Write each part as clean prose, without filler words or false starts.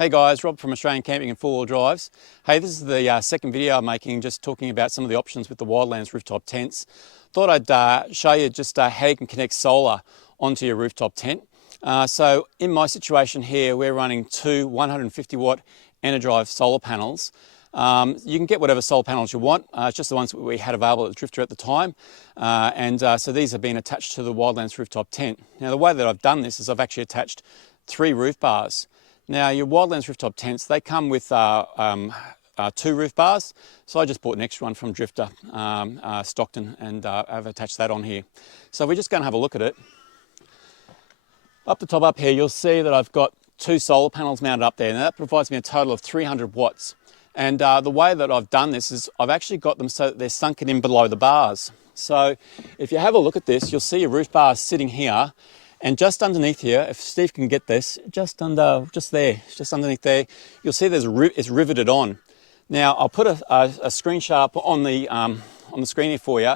Hey guys, Rob from Australian Camping and Four-Wheel Drives. Hey, this is the second video I'm making, just talking about some of the options with the Wildlands Roof Top Tents. Thought I'd show you just how you can connect solar onto your rooftop tent. So in my situation here, we're running two 150 watt Enerdrive solar panels. You can get whatever solar panels you want. It's just the ones that we had available at Drifta at the time. So these have been attached to the Wildlands rooftop tent. Now the way that I've done this is I've actually attached 3 roof bars. Now your Wildlands rooftop tents, they come with 2 roof bars. So I just bought an extra one from Drifta Stockton, and I've attached that on here. So we're just going to have a look at it. Up the top up here, you'll see that I've got 2 solar panels mounted up there, and that provides me a total of 300 watts. And the way that I've done this is I've actually got them so that they're sunken in below the bars. So if you have a look at this, you'll see your roof bars sitting here. And just underneath here, if Steve can get this, just underneath there, you'll see it's riveted on. Now I'll put a screenshot up on the screen here for you.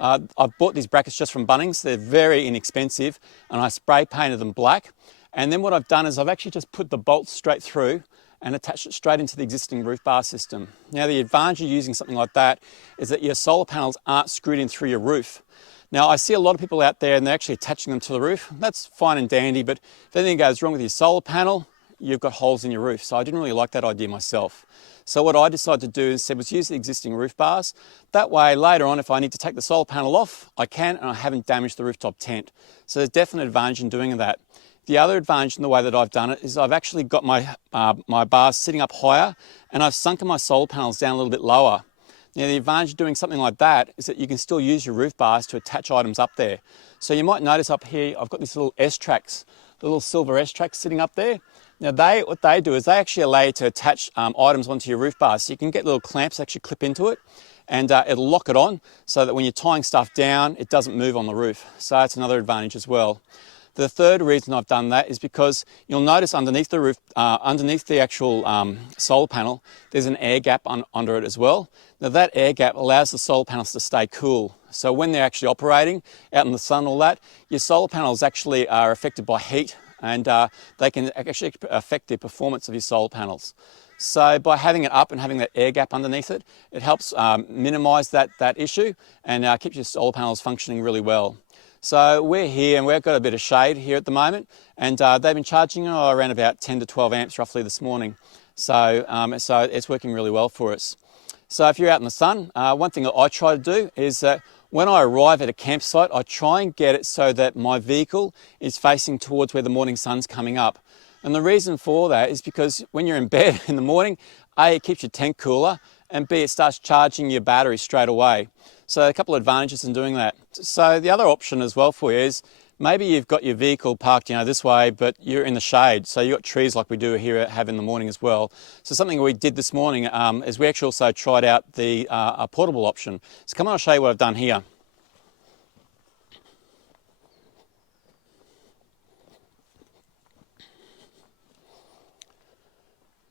I've bought these brackets just from Bunnings. They're very inexpensive, and I spray painted them black. And then what I've done is I've actually just put the bolts straight through and attached it straight into the existing roof bar system. Now the advantage of using something like that is that your solar panels aren't screwed in through your roof. Now I see a lot of people out there and they're actually attaching them to the roof. That's fine and dandy, but if anything goes wrong with your solar panel, you've got holes in your roof. So I didn't really like that idea myself. So what I decided to do instead was use the existing roof bars. That way later on, if I need to take the solar panel off, I can, and I haven't damaged the rooftop tent. So there's definite advantage in doing that. The other advantage in the way that I've done it is I've actually got my bars sitting up higher, and I've sunken my solar panels down a little bit lower. Now the advantage of doing something like that is that you can still use your roof bars to attach items up there. So you might notice up here, I've got these little S-tracks, the little silver S-tracks sitting up there. Now what they do is they actually allow you to attach items onto your roof bars. So you can get little clamps actually clip into it, and it'll lock it on so that when you're tying stuff down, it doesn't move on the roof. So that's another advantage as well. The third reason I've done that is because you'll notice underneath the roof, underneath the actual solar panel, there's an air gap under it as well. Now that air gap allows the solar panels to stay cool. So when they're actually operating out in the sun, all that, your solar panels actually are affected by heat, and they can actually affect the performance of your solar panels. So by having it up and having that air gap underneath it, it helps minimize that issue and keeps your solar panels functioning really well. So we're here and we've got a bit of shade here at the moment, and they've been charging around about 10 to 12 amps roughly this morning. So it's working really well for us. So if you're out in the sun, one thing that I try to do is that when I arrive at a campsite, I try and get it so that my vehicle is facing towards where the morning sun's coming up. And the reason for that is because when you're in bed in the morning, A, it keeps your tent cooler, and B, it starts charging your battery straight away. So a couple of advantages in doing that. So the other option as well for you is maybe you've got your vehicle parked, this way, but you're in the shade. So you've got trees like we do here have in the morning as well. So something we did this morning is we actually also tried out the a portable option. So come on, I'll show you what I've done here.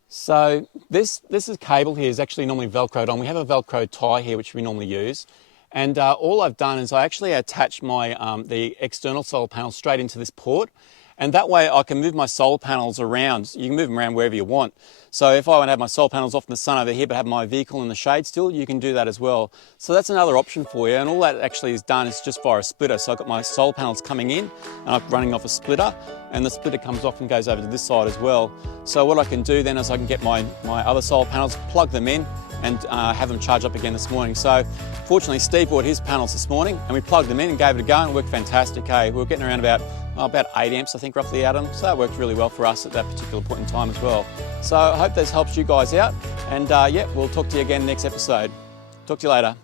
So this cable here is actually normally Velcroed on. We have a Velcro tie here which we normally use. And all I've done is I actually attached my the external solar panel straight into this port. And that way I can move my solar panels around. You can move them around wherever you want. So if I want to have my solar panels off in the sun over here but have my vehicle in the shade still, you can do that as well. So that's another option for you. And all that actually is done is just via a splitter. So I've got my solar panels coming in and I'm running off a splitter, and the splitter comes off and goes over to this side as well. So what I can do then is I can get my other solar panels, plug them in, and have them charge up again this morning. So fortunately Steve bought his panels this morning and we plugged them in and gave it a go, and it worked fantastic. We were getting around about 8 amps I think roughly out of them, so that worked really well for us at that particular point in time as well. So I hope this helps you guys out, and yeah, we'll talk to you again next episode. Talk to you later.